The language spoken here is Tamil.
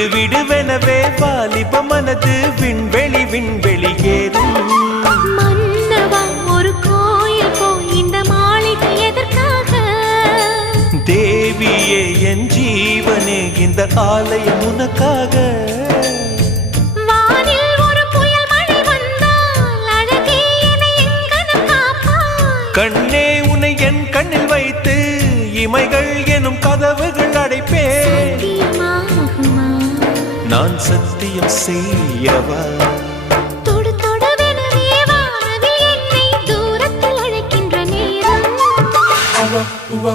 விடுவிடுவெனவே வாலிப மனது விண்வெளி விண்வெளியேறும். மன்னவா ஒரு கோயில் போய் இந்த மாளிகை எதற்காக? தேவியே என் ஜீவனே இந்த ஆலயம் உனக்காக. வானில் ஒரு புயல் மழை வந்தால் அழகே என்னை எங்கனம் காப்பாய். கண்ணே உன்னை என் கண்ணில் வைத்து இமைகள் எனும் கதவுகள் அடைப்பேன். சத்தியமாகுமா? நான் சத்தியம் செய்யவா? தொடு தொடுவெனவே வானவில் என்னை தூரத்தில் அழைக்கின்ற நேரம். உவா